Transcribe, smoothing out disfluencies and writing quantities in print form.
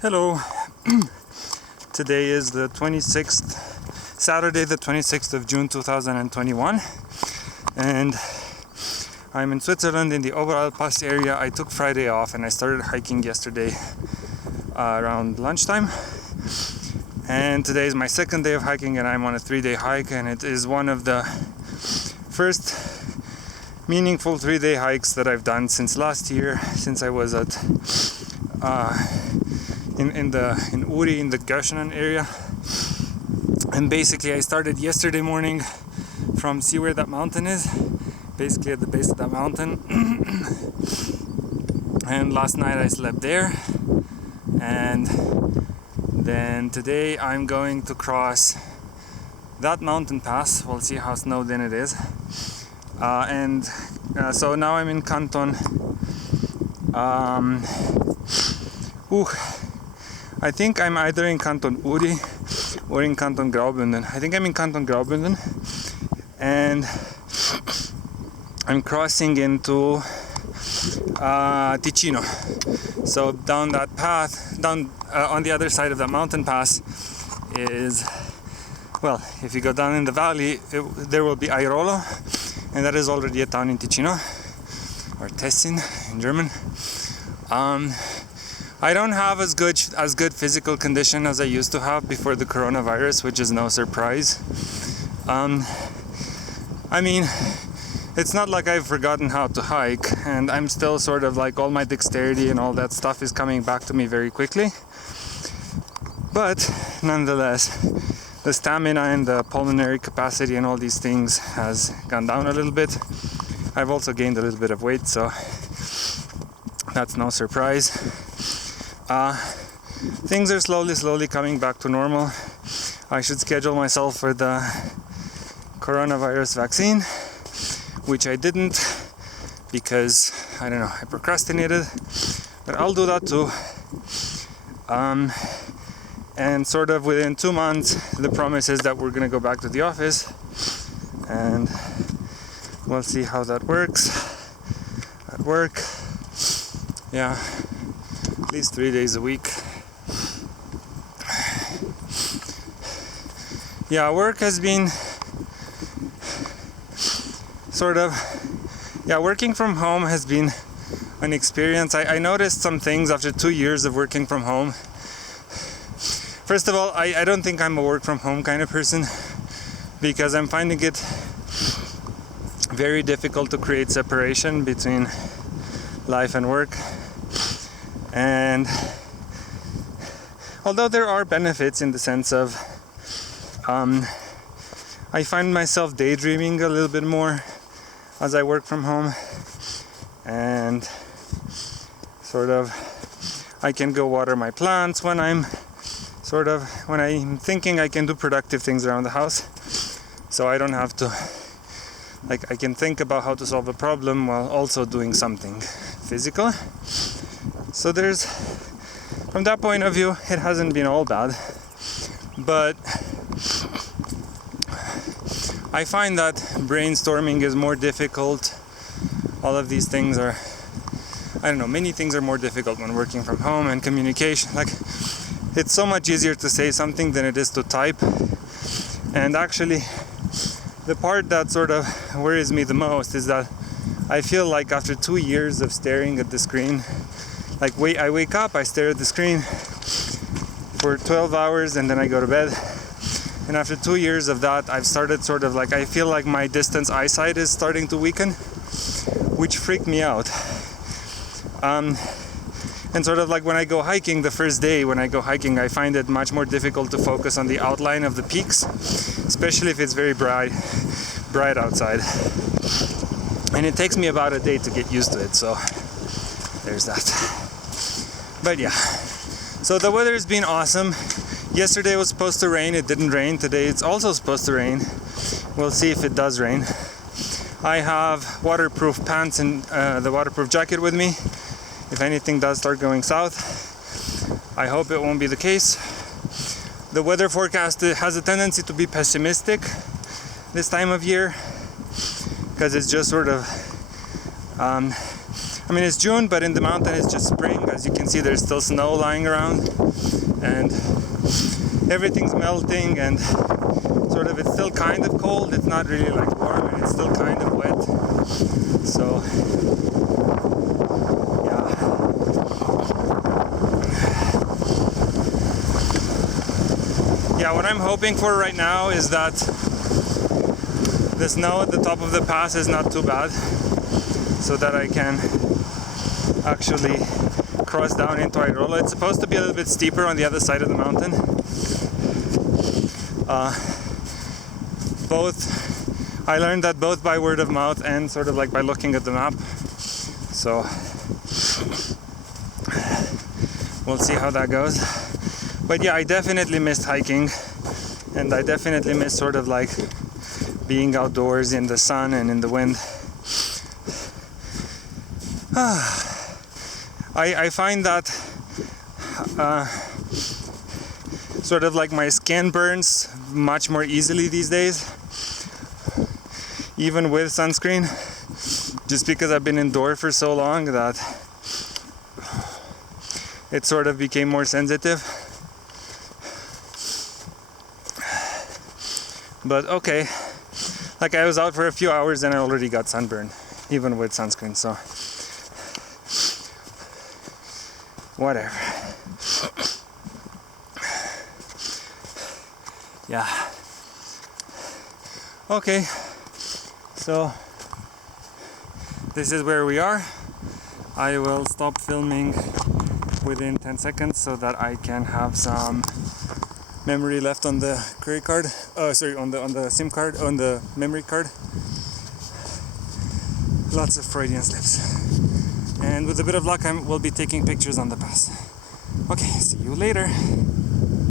Hello. Today is the 26th, Saturday the 26th of June 2021, and I'm in Switzerland in the Oberalppass area. I took Friday off and I started hiking yesterday around lunchtime, and today is my second day of hiking and I'm on a 3-day hike, and it is one of the first meaningful 3-day hikes that I've done since last year, since I was at in Uri, in the Göschenen area. And basically I started yesterday morning from, see where that mountain is, basically at the base of that mountain. And last night I slept there, and then today I'm going to cross that mountain pass. We'll see how snowed in it is. So now I'm in Canton I think I'm either in Canton Uri or in Canton Graubünden. I think I'm in Canton Graubünden, and I'm crossing into Ticino. So down that path, on the other side of that mountain pass is, well, if you go down in the valley, there will be Airolo, and that is already a town in Ticino, or Tessin in German. I don't have as good physical condition as I used to have before the coronavirus, which is no surprise. I mean, it's not like I've forgotten how to hike, and I'm still sort of like, all my dexterity and all that stuff is coming back to me very quickly. But nonetheless, the stamina and the pulmonary capacity and all these things has gone down a little bit. I've also gained a little bit of weight, so that's no surprise. Things are slowly coming back to normal. I should schedule myself for the coronavirus vaccine, which I didn't because, I don't know, I procrastinated, but I'll do that too. And sort of within 2 months, the promise is that we're gonna go back to the office, and we'll see how that works at work. Yeah, at least 3 days a week. Yeah, work has been working from home has been an experience. I noticed some things after 2 years of working from home. First of all, I don't think I'm a work from home kind of person, because I'm finding it very difficult to create separation between life and work. And although there are benefits in the sense of I find myself daydreaming a little bit more as I work from home, and sort of I can go water my plants when I'm thinking I can do productive things around the house, so I don't have to, like, I can think about how to solve a problem while also doing something physical. So from that point of view, it hasn't been all bad, but I find that brainstorming is more difficult. All of these things are, I don't know, many things are more difficult when working from home, and communication, like, it's so much easier to say something than it is to type. And actually, the part that sort of worries me the most is that I feel like after 2 years of staring at the screen, like, I wake up, I stare at the screen for 12 hours and then I go to bed. And after 2 years of that, I've started sort of like, I feel like my distance eyesight is starting to weaken, which freaked me out. And sort of like when I go hiking, the first day when I go hiking, I find it much more difficult to focus on the outline of the peaks, especially if it's very bright outside. And it takes me about a day to get used to it, so there's that. But yeah, so the weather has been awesome. Yesterday was supposed to rain, it didn't rain. Today it's also supposed to rain. We'll see if it does rain. I have waterproof pants and the waterproof jacket with me if anything does start going south. I hope it won't be the case. The weather forecast has a tendency to be pessimistic this time of year, because it's just sort of I mean, it's June, but in the mountain it's just spring. As you can see, there's still snow lying around, and everything's melting, and sort of it's still kind of cold. It's not really like warm, and it's still kind of wet. So yeah. Yeah, what I'm hoping for right now is that the snow at the top of the pass is not too bad, so that I can actually cross down into Airolo. It's supposed to be a little bit steeper on the other side of the mountain. I learned that both by word of mouth and sort of like by looking at the map. So we'll see how that goes. But yeah, I definitely missed hiking, and I definitely missed sort of like being outdoors in the sun and in the wind. I find that sort of like my skin burns much more easily these days, even with sunscreen, just because I've been indoors for so long that it sort of became more sensitive. But okay, like I was out for a few hours and I already got sunburn, even with sunscreen, so whatever. Yeah. Okay, so this is where we are. I will stop filming within 10 seconds so that I can have some memory left on the credit card. On the SIM card, on the memory card. Lots of Freudian slips. And with a bit of luck, I will be taking pictures on the pass. Okay, see you later.